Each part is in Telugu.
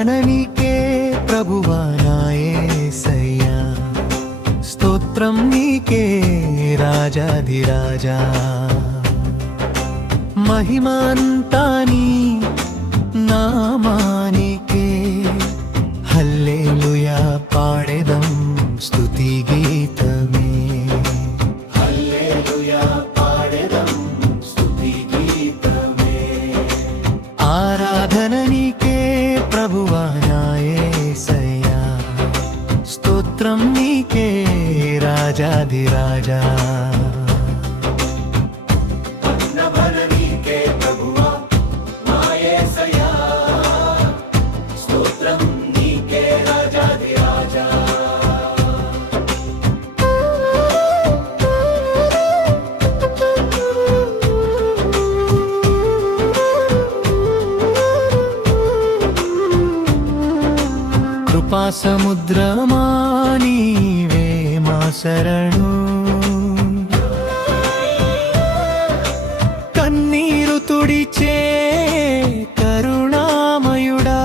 ఆరాధన నీకే ప్రభువా నా యేసయ్యా, స్తోత్రం నీకే రాజాధిరాజా. మహిమంతా నీ నామానికే, హల్లెలూయా పాడెదం స్తుతి గీతమే. హల్లెలూయా పాడెదం స్తుతి గీతమే. ఆరాధన నీకే ప్రభువా నా యేసయ్యా, స్తోత్రం నీకే రాజాధిరాజా. కృపా సముద్రమా నీవే మా శరణు, కన్నీరు తుడిచే కరుణామయుడా.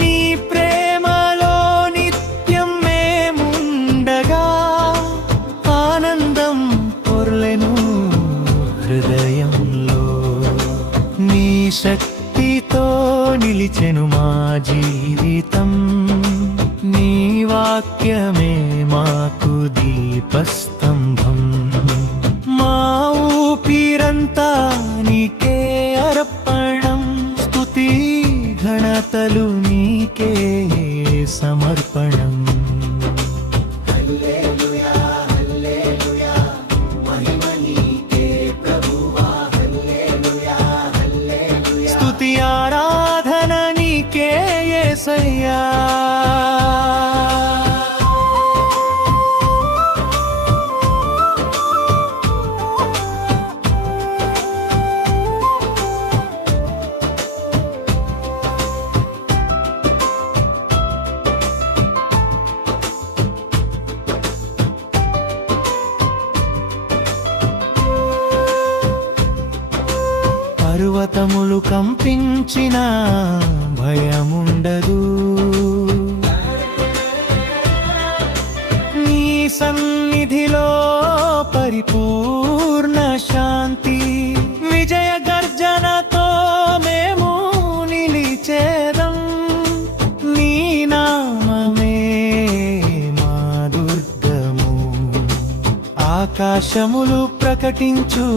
నీ ప్రేమలో నిత్యం మేముండగా, ఆనందం పొర్లెను హృదయంలో. నీ శక్తితో నిలిచెను మా జీవితం, నీ వాక్యమే మాకు దీపస్తంభం. మా ఊపిరంతా నీకే అర్పణం, స్తుతి ఘనతలు నీకే సమర్పణం. హల్లెలూయా హల్లెలూయా మహిమ నీకే ప్రభువా, హల్లెలూయా హల్లెలూయా స్తుతి ఆరాధన నీకే యేసయ్యా. పర్వతములు కంపించిన భయముండదు, నీ సన్నిధిలో పరిపూర్ణ శాంతి. విజయ గర్జనతో మేము నిలిచేదం, నీ నామమే మా దుర్గము. ఆకాశములు ప్రకటించు